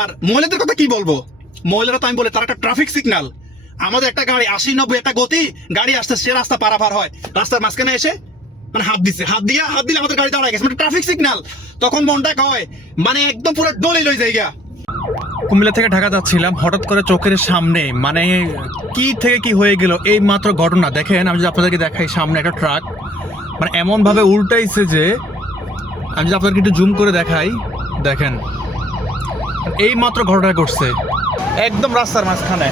আর মহিলাদের কথা কি বলব? মহিলারা তো আমি বলে, তারা একটা ট্রাফিক সিগনাল আমাদের একটা গাড়ি, আশি নব্বই একটা গতি, গাড়ি আসতে সে রাস্তা পারাপার হয়। রাস্তার মাঝখানে এসে মানে হাত দিচ্ছে হাত দিয়া, হাত দিলে আমাদের গাড়ি দাঁড়ায় গেছে। মানে ট্রাফিক সিগন্যাল তখন মনটা কয় মানে একদম পুরো ডলে লই যায় গিয়া। কুমিল্লা থেকে ঢাকা যাচ্ছিলাম, হঠাৎ করে চোখের সামনে মানে কি থেকে কি হয়ে গেল, এই মাত্র ঘটনা। দেখেন, আমি যদি আপনাদেরকে দেখাই সামনে একটা ট্রাক মানে এমন ভাবে উল্টাইছে যে, আমি যদি আপনাদেরকে একটু জুম করে দেখাই, দেখেন। এই মাত্র ঘটনা ঘটছে। একদম রাস্তার মাঝখানে।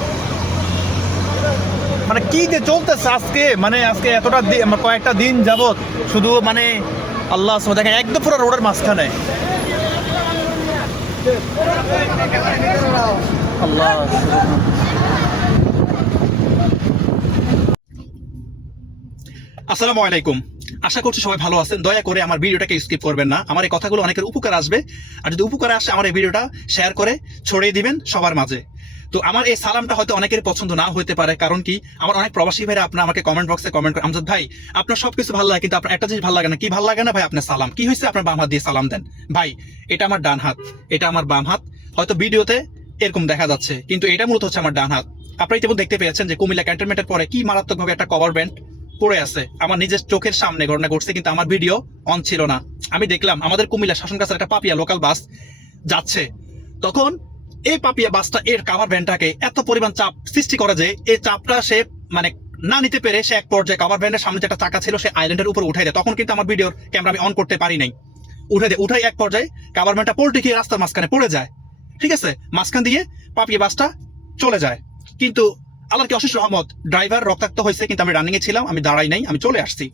মানে কি যে চলতেছে আজকে? মানে আজকে এতটা দি- কয়েকটা দিন যাবত শুধু মানে আল্লাহ দেখেন একদম পুরো রোডের মাঝখানে। আল্লাহ আসসালামু আলাইকুম। আশা করছি সবাই ভালো আছেন। দয়া করে আমার ভিডিওটাকে স্কিপ করবেন না। আমার এই কথাগুলো অনেকের উপকার আসবে। আর যদি উপকারে আসে, আমার এই ভিডিওটা শেয়ার করে ছড়িয়ে দিবেন সবার মাঝে। তো আমার এই সালামটা হয়তো অনেকের পছন্দ না হতে পারে। কারণ কি? আমার অনেক প্রবাসী ভাইরা আপনার আমাকে কমেন্ট বক্সে কমেন্ট করে আমজাদ ভাই, আপনার সবকিছু ভালো লাগে, কিন্তু আপনার একটা জিনিস ভালো লাগে না। কি ভালো লাগে না ভাই আপনার সালাম? কি হয়েছে? আপনার বাম হাত দিয়ে সালাম দেন। ভাই, এটা আমার ডান হাত। এটা আমার বাম হাত। হয়তো ভিডিওতে এরকম দেখা যাচ্ছে, কিন্তু এটা মূলত হচ্ছে আমার ডান হাত। আপনারা ইতিমধ্যে দেখতে পেয়েছেন যে কুমিল্লা ক্যান্টনমেন্টের পরে কি মারাত্মকভাবে একটা কভার ব্যান্ড পড়ে আছে। আমার নিজের চোখের সামনে ঘটনা ঘটছে, কিন্তু আমার ভিডিও অন ছিল না। আমি দেখলাম, আমাদের কুমিল্লা শাসন কাছের একটা পাপিয়া লোকাল বাস যাচ্ছে। তখন এই পাপিয়া বাসটা এর কাভার ভ্যানটাকে এত পরিমাণ চাপ সৃষ্টি করে যে, এই চাপটা সে মানে না নিতে পেরে সে এক পর্যায়ে কাভার ভ্যানের সামনে যেটা চাকা ছিল, সে আইল্যান্ডের উপর উঠাই দেয়। তখন কিন্তু আমার ভিডিওর ক্যামেরা আমি অন করতে পারি নাই। উঠে দেয় উঠাই এক পর্যায়ে কাভার ভ্যানটা পোল্টে গিয়ে রাস্তার মাঝখানে পড়ে যায়। ঠিক আছে? মাঝখান দিয়ে পাপিয়া বাসটা চলে যায়। কিন্তু আল্লাহর কি অশেষ রহমত? ড্রাইভার রক্তাক্ত হয়েছে, কিন্তু আমি রানিং এ ছিলাম, আমি দাঁড়াই নাই, আমি চলে আসছি।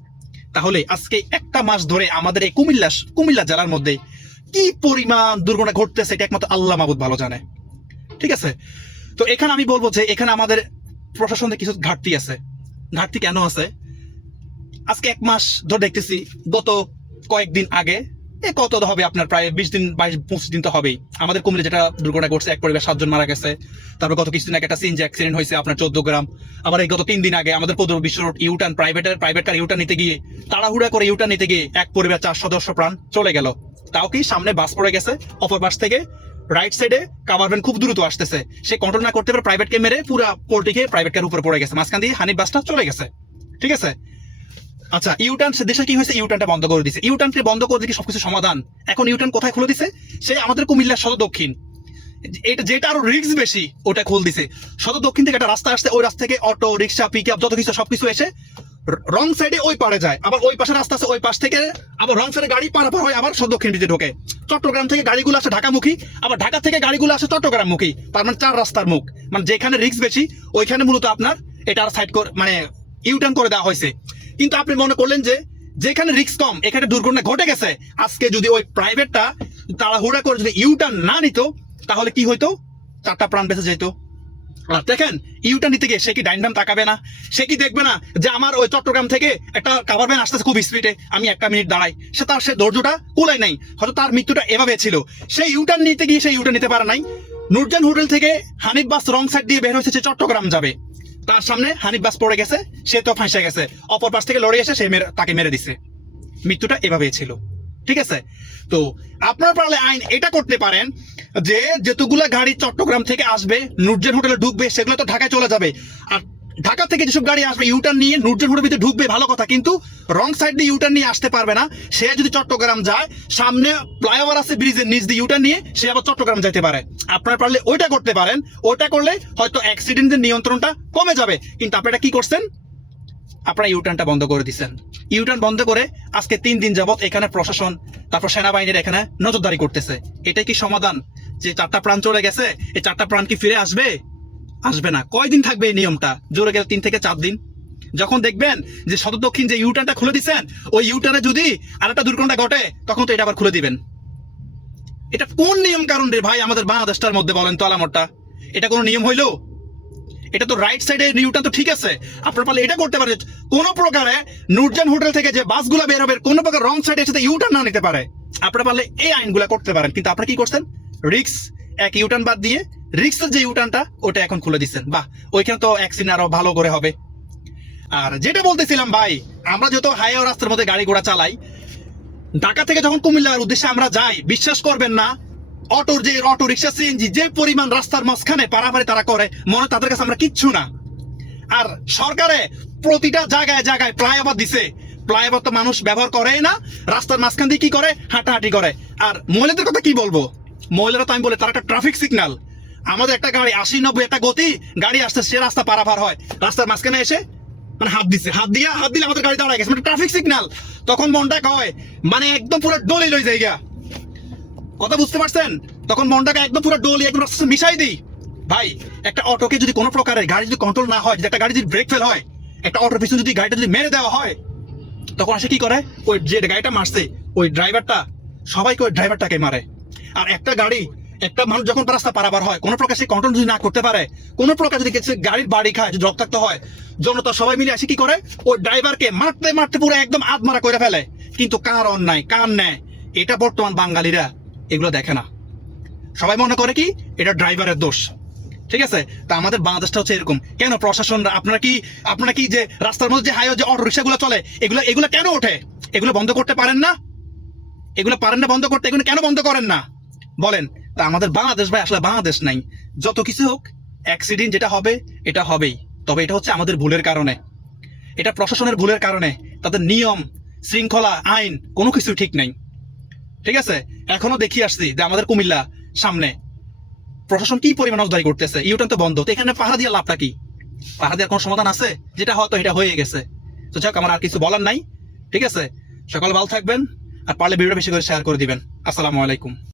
তাহলে আজকে একটা মাস ধরে আমাদের এই কুমিল্লা কুমিল্লা জেলার মধ্যে কি পরিমাণ দুর্ঘটনা ঘটতেছে, এটা একমাত্র আল্লাহ মাহবুদ ভালো জানে। ঠিক আছে? তো এখানে আমি বলব যে, এখানে আমাদের প্রশাসনের কিছু ঘাটতি আছে। ঘাটতি কেন আছে? আজকে এক মাস ধরে দেখতেছি, গত কয়েকদিন আগে এ কত হবে আপনার প্রায় বিশ দিন, বাইশ, পঁচিশ দিন তো হবেই। আমাদের কুমিল্লা যেটা দুর্ঘটনা ঘটছে, এক পরিবার, সাতজন মারা গেছে। তারপর গত কিছুদিন আগে একটা সিনজি অ্যাক্সিডেন্ট হয়েছে আপনার চোদ্দ গ্রাম। আবার এই গত তিন দিন আগে আমাদের Padma Bishwa road U turn প্রাইভেটের private car U turn নিতে গিয়ে, তাড়াহুড়া করে ইউটার্ন নিতে গিয়ে এক পরিবার, চার সদস্য প্রাণ চলে গেল। তাও কি সামনে বাস পড়ে গেছে, অপর বাস থেকে রাইট সাইডে কাভার ভ্যান খুব দ্রুত আসতেছে। সে কন্ট্রোল না করতে পারে প্রাইভেট কে মেরে পুরো পোল্ট্রি প্রাইভেট কার উপরে পড়ে গেছে। মাঝখান দিয়ে হানিফ বাসটা চলে গেছে। ঠিক আছে? আচ্ছা ইউটার্ন সে দেশে কি হয়েছে? ইউটার্নটা বন্ধ করে দিছে। ইউটার্নটি বন্ধ করে দিয়ে সবকিছু সমাধান। এখন ইউটার্ন কোথায় খুলে দিছে? সে আমাদের কুমিল্লার সদর দক্ষিণ। এটা যেটা আরও রিস্ক বেশি, ওটা খুল দিছে। সদর দক্ষিণ থেকে একটা রাস্তা আসছে, ওই রাস্তা থেকে অটো রিক্সা পিক আপ যত কিছু সবকিছু এসে রং সাইডে ওই পারে যায়। আবার ওই পাশে রাস্তা আছে, ওই পাশ থেকে আবার রং সাইডে গাড়ি পারাপার হয়, আবার সদর দক্ষিণ দিকে ঢোকে। চট্টগ্রাম থেকে গাড়িগুলো আসে ঢাকামুখী, আবার ঢাকা থেকে গাড়িগুলো আসে চট্টগ্রামমুখী। তার মানে চার রাস্তার মুখ। মানে যেখানে রিস্ক বেশি, ওইখানে মূলত আপনার এটা আর সাইড মানে ইউটার্ন করে দেওয়া হয়েছে। কিন্তু আপনি মনে করলেন যে যেখানে রিক্স কম, এখানে দুর্ঘটনা ঘটে গেছে, আজকে যদি ওই প্রাইভেটটা তাড়াহুড়া করে যদি ইউটার্ন না নিত, তাহলে কি হইতো? চারটা প্রাণ বেঁচে যেত। আর দেখেন ইউটা নিতে গিয়ে সে কি ডাইন ডান তাকাবে না? সে কি দেখবে না যে আমার ওই চট্টগ্রাম থেকে একটা কাভার ভ্যান আসতেছে খুব স্পিডে আমি একটা মিনিট দাঁড়াই। সে তার, সে ধৈর্যটা কুলাই নাই। হয়তো তার মৃত্যুটা এভাবে ছিল। সেই ইউটার্ন নিতে গিয়ে সেই ইউটার্ন নিতে পারে নাই। নুরজান হোটেল থেকে হানিফ বাস রং সাইড দিয়ে বের হয়েছে, সে চট্টগ্রাম যাবে। তার সামনে হানিফ বাস পড়ে গেছে, সে তো ফাঁসে গেছে। অপর পাশ থেকে লড়ে এসে সে তাকে মেরে দিছে। মৃত্যুটা এভাবেই ছিল। ঠিক আছে? তো আপনার পারলে আইন এটা করতে পারেন যে, যেতগুলা গাড়ি চট্টগ্রাম থেকে আসবে নুরজেন হোটেলে ঢুকবে, সেগুলো তো ঢাকায় চলে যাবে। আর ঢাকা থেকে যেসব গাড়ি আসবে ইউটার্ন নিয়ে নুরজেন হোটেলের ভিতরে ঢুকবে, ভালো কথা। কিন্তু রং সাইড দিয়ে ইউটার্ন নিয়ে আসতে পারবে না। সে যদি চট্টগ্রাম যায়, সামনে ফ্লাইওভার আছে ব্রিজের নিচ দিয়ে ইউটার্ন নিয়ে, সে আবার চট্টগ্রাম যেতে পারে। আপনার পারলে ওইটা করতে পারেন। ওটা করলে হয়তো অ্যাক্সিডেন্টের নিয়ন্ত্রণটা কমে যাবে। কিন্তু আপনারা কি করছেন? আপনারা ইউটার্নটা বন্ধ করে দিচ্ছেন ইউটার্ন বন্ধ করে আজকে তিন দিন যাবৎ এখানে প্রশাসন, তারপর সেনাবাহিনীর এখানে নজরদারি করতেছে। এটাই কি সমাধান? যে চারটা প্রাণ চলে গেছে, এই চারটা প্রাণ কি ফিরে আসবে? আসবে না। কয়দিন থাকবে এই নিয়মটা? জোরে গেলে তিন থেকে চার দিন। যখন দেখবেন যে সদর দক্ষিণ যে ইউটার্নটা খুলে দিচ্ছেন ওই ইউটার্নে যদি আরেকটা দুর্ঘটনা ঘটে, তখন তো এটা আবার খুলে দিবেন। এটা কোন নিয়ম কারণ রে ভাই আমাদের বাংলাদেশটার মধ্যে বলেন তো আলামতটা? এটা কোনো নিয়ম হইল? এটা তো রাইট সাইডে নিউটা তো ঠিক আছে। আপনার পারলে এটা করতে পারে কোন প্রকারে নুরজান হোটেল থেকে যে বাসগুলো বের হবে, কোন প্রকার রং সাইডে এসে ইউটার্ন না নিতে পারে। আপনার পারলে এই আইনগুলো করতে পারেন। কিন্তু আপনারা কি করছেন? রিক্স এক ইউটার্ন বাদ দিয়ে রিক্সের যে ইউটার্নটা ওটা এখন খুলে দিচ্ছেন। বাহ, ওইখানে তো অ্যাক্সিডেন্ট আরও ভালো করে হবে। আর যেটা বলতেছিলাম ভাই, আমরা যত হাইওয়ে রাস্তার মধ্যে গাড়ি ঘোড়া চালাই, ঢাকা থেকে যখন কুমিল্লার উদ্দেশ্যে আমরা যাই, বিশ্বাস করবেন না অটোর যে, অটো, রিক্সা সিএনজি যে পরিমাণ রাস্তার মাঝখানে পারাপারি তারা করে, মনে তাদের কাছে আমরা কিচ্ছু না। আর সরকারে প্রতিটা জায়গায় জায়গায় ফ্লাইওভার দিছে। ফ্লাইওভার তো মানুষ ব্যবহার করেই না, রাস্তার মাঝখান দিয়ে কি করে? হাঁটাহাঁটি করে। আর মহিলাদের কথা কি বলব? মহিলারা তো আমি বলে, তারা একটা ট্রাফিক সিগন্যাল আমাদের একটা গাড়ি, আশি নব্বই একটা গতি, গাড়ি আসতে সে রাস্তা পারাপার হয়। রাস্তার মাঝখানে এসে মানে হাত দিচ্ছে হাত দিয়ে, হাত দিলে আমাদের গাড়ি দাঁড়ায় গেছে। মানে ট্রাফিক সিগন্যাল তখন মনটা কয় মানে একদম পুরো ডলে লই যায় গিয়া। কথা বুঝতে পারছেন? তখন মনটাকে একদম পুরো ডলি, একদম রাস্তার সাথে মিশাই দিই। ভাই, একটা অটোকে যদি কোনো প্রকারের গাড়ি যদি কন্ট্রোল না হয়, যদি একটা গাড়ি যদি ব্রেক ফেল হয়, একটা অটোর পিছনে যদি গাড়িটা যদি মেরে দেওয়া হয়, তখন আসে কি করে? ওই যে গাড়িটা মারছে, ওই ড্রাইভারটা সবাইকে ওই ড্রাইভারটাকে মারে। আর একটা গাড়ি একটা মানুষ যখন রাস্তা পারাবার হয়, কোনো প্রকার সে কন্ট্রোল যদি না করতে পারে, কোনো প্রকার যদি কিছু গাড়ির বাড়ি খায়, যদি রক্তাক্ত হয়, জনতা সবাই মিলে আসে কি করে? ওই ড্রাইভারকে মারতে মারতে পুরো একদম আধ মারা করে ফেলে। কিন্তু কার অন্যায়, কার নেয় এটা বর্তমান বাঙালিরা এগুলো দেখে না। সবাই মনে করে কি? এটা ড্রাইভারের দোষ। ঠিক আছে? তা আমাদের বাংলাদেশটা হচ্ছে এরকম। কেন প্রশাসনরা, আপনারা কি আপনারা কি যে রাস্তার মধ্যে যে হাইওয়ে যে অটো রিক্সাগুলো চলে, এগুলো এগুলো কেন ওঠে? এগুলো বন্ধ করতে পারেন না? এগুলো পারেন না, বন্ধ করতে, এগুলো কেন বন্ধ করেন না? বলেন। তা আমাদের বাংলাদেশ ভাই আসলে বাংলাদেশ নাই। যত কিছু হোক অ্যাক্সিডেন্ট যেটা হবে, এটা হবেই। তবে এটা হচ্ছে আমাদের ভুলের কারণে। এটা প্রশাসনের ভুলের কারণে। তাদের নিয়ম, শৃঙ্খলা, আইন, কোনো কিছু ঠিক নাই। ঠিক আছে? এখনও দেখি আসছি যে আমাদের কুমিল্লা সামনে। প্রশাসন কি পরিমাণ নজদারি করতেছে? ইউটার্ন তো বন্ধ। তো এখানে পাহাড় দিয়ে লাভটা কি? পাহারা দেওয়ার কোনো সমাধান আছে? যেটা হয়তো এটা হয়ে গেছে। তো যাক, আমার আর কিছু বলার নাই। ঠিক আছে? সকাল ভালো থাকবেন। আর পারলে ভিডিওটা বেশি করে শেয়ার করে দিবেন। আসসালামু আলাইকুম।